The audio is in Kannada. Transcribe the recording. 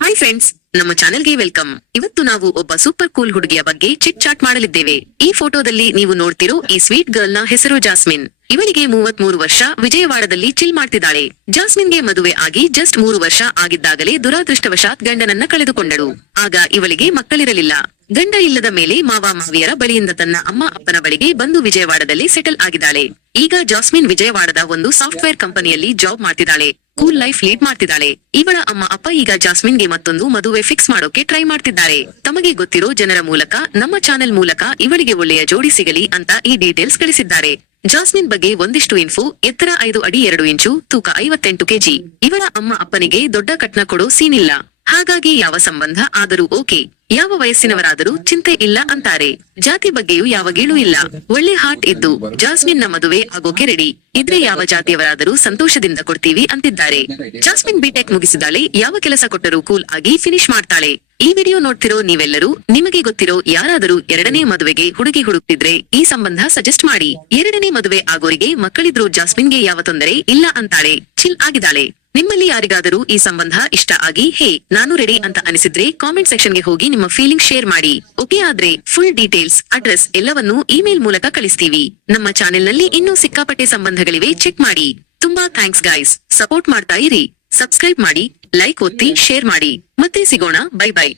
ಹಾಯ್ ಫ್ರೆಂಡ್ಸ್, ನಮ್ಮ ಚಾನೆಲ್ಗೆ ವೆಲ್ಕಮ್. ಇವತ್ತು ನಾವು ಒಬ್ಬ ಸೂಪರ್ ಕೂಲ್ ಹುಡುಗಿಯ ಬಗ್ಗೆ ಚಿಟ್ ಚಾಟ್ ಮಾಡಲಿದ್ದೇವೆ. ಈ ಫೋಟೋದಲ್ಲಿ ನೀವು ನೋಡ್ತಿರೋ ಈ ಸ್ವೀಟ್ ಗರ್ಲ್ ನ ಹೆಸರು ಜಾಸ್ಮಿನ್. ಇವಳಿಗೆ 33 ವರ್ಷ, ವಿಜಯವಾಡದಲ್ಲಿ ಚಿಲ್ ಮಾಡ್ತಿದ್ದಾಳೆ. ಜಾಸ್ಮಿನ್ಗೆ ಮದುವೆ ಆಗಿ ಜಸ್ಟ್ 3 ವರ್ಷ ಆಗಿದ್ದಾಗಲೇ ದುರಾದೃಷ್ಟವಶಾತ್ ಗಂಡನನ್ನ ಕಳೆದುಕೊಂಡಳು. ಆಗ ಇವಳಿಗೆ ಮಕ್ಕಳಿರಲಿಲ್ಲ. ಗಂಡ ಇಲ್ಲದ ಮೇಲೆ ಮಾವ ಮಾವಿಯರ ಬಳಿಯಿಂದ ತನ್ನ ಅಮ್ಮ ಅಪ್ಪನ ಬಳಿಗೆ ಬಂದು ವಿಜಯವಾಡದಲ್ಲಿ ಸೆಟಲ್ ಆಗಿದ್ದಾಳೆ. ಈಗ ಜಾಸ್ಮಿನ್ ವಿಜಯವಾಡದ ಒಂದು ಸಾಫ್ಟ್ವೇರ್ ಕಂಪನಿಯಲ್ಲಿ ಜಾಬ್ ಮಾಡ್ತಿದ್ದಾಳೆ. ಕೂಲ್ ಲೈಫ್ ಲೀಡ್ ಮಾಡ್ತಿದ್ದಾಳೆ. ಇವಳ ಅಮ್ಮ ಅಪ್ಪ ಈಗ ಜಾಸ್ಮಿನ್ಗೆ ಮತ್ತೊಂದು ಮದುವೆ ಫಿಕ್ಸ್ ಮಾಡೋಕೆ ಟ್ರೈ ಮಾಡ್ತಿದ್ದಾರೆ. ತಮಗೆ ಗೊತ್ತಿರೋ ಜನರ ಮೂಲಕ, ನಮ್ಮ ಚಾನೆಲ್ ಮೂಲಕ ಇವಳಿಗೆ ಒಳ್ಳೆಯ ಜೋಡಿ ಸಿಗಲಿ ಅಂತ ಈ ಡೀಟೇಲ್ಸ್ ಕಳಿಸಿದ್ದಾರೆ. ಜಾಸ್ಮಿನ್ ಬಗ್ಗೆ ಒಂದಿಷ್ಟು ಇನ್ಫೋ: ಎತ್ತರ 5 ಅಡಿ 2 ಇಂಚು, ತೂಕ 58 ಕೆಜಿ. ಇವಳ ಅಮ್ಮ ಅಪ್ಪನಿಗೆ ದೊಡ್ಡ ಕಟ್ನ ಕೊಡೋ ಸೀನ್ ಇಲ್ಲ. ಹಾಗಾಗಿ ಯಾವ ಸಂಬಂಧ ಆದರೂ ಓಕೆ, ಯಾವ ವಯಸ್ಸಿನವರಾದರೂ ಚಿಂತೆ ಇಲ್ಲ ಅಂತಾರೆ. ಜಾತಿ ಬಗ್ಗೆಯೂ ಯಾವ ಗೀಳು ಇಲ್ಲ. ಒಳ್ಳೆ ಹಾರ್ಟ್ ಇದ್ದು ಜಾಸ್ಮಿನ್ ನ ಮದುವೆ ಆಗೋಕೆ ರೆಡಿ ಇದ್ರೆ ಯಾವ ಜಾತಿಯವರಾದರೂ ಸಂತೋಷದಿಂದ ಕೊಡ್ತೀವಿ ಅಂತಿದ್ದಾರೆ. ಜಾಸ್ಮಿನ್ ಬಿಟೆಕ್ ಮುಗಿಸಿದಾಳೆ. ಯಾವ ಕೆಲಸ ಕೊಟ್ಟರೂ ಕೂಲ್ ಆಗಿ ಫಿನಿಶ್ ಮಾಡ್ತಾಳೆ. ಈ ವಿಡಿಯೋ ನೋಡ್ತಿರೋ ನೀವೆಲ್ಲರೂ ನಿಮಗೆ ಗೊತ್ತಿರೋ ಯಾರಾದರೂ ಎರಡನೇ ಮದುವೆಗೆ ಹುಡುಗಿ ಹುಡುಕ್ತಿದ್ರೆ ಈ ಸಂಬಂಧ ಸಜೆಸ್ಟ್ ಮಾಡಿ. ಎರಡನೇ ಮದುವೆ ಆಗೋರಿಗೆ ಮಕ್ಕಳಿದ್ರು ಜಾಸ್ಮಿನ್ಗೆ ಯಾವ ತೊಂದರೆ ಇಲ್ಲ ಅಂತಾಳೆ. ಚಿಲ್ ಆಗಿದ್ದಾಳೆ. ನಿಮ್ಮಲ್ಲಿ ಯಾರಿಗಾದರೂ ಈ ಸಂಬಂಧ ಇಷ್ಟ ಆಗಿ ಹೇ ನಾನು ರೆಡಿ ಅಂತ ಅನಿಸಿದ್ರೆ ಕಾಮೆಂಟ್ ಸೆಕ್ಷನ್ ಗೆ ಹೋಗಿ ನಿಮ್ಮ ಫೀಲಿಂಗ್ ಶೇರ್ ಮಾಡಿ. ಓಕೆ ಆದ್ರೆ ಫುಲ್ ಡೀಟೇಲ್ಸ್, ಅಡ್ರೆಸ್ ಎಲ್ಲವನ್ನೂ ಇಮೇಲ್ ಮೂಲಕ ಕಳಿಸ್ತೀವಿ. ನಮ್ಮ ಚಾನೆಲ್ ನಲ್ಲಿ ಇನ್ನೂ ಸಿಕ್ಕಾಪಟ್ಟೆ ಸಂಬಂಧಗಳಿವೆ, ಚೆಕ್ ಮಾಡಿ. ತುಂಬಾ ಥ್ಯಾಂಕ್ಸ್ ಗೈಸ್, ಸಪೋರ್ಟ್ ಮಾಡ್ತಾ ಇರಿ. ಸಬ್ಸ್ಕ್ರೈಬ್ ಮಾಡಿ, ಲೈಕ್ ಒತ್ತಿ, ಶೇರ್ ಮಾಡಿ. ಮತ್ತೆ ಸಿಗೋಣ. Bye bye.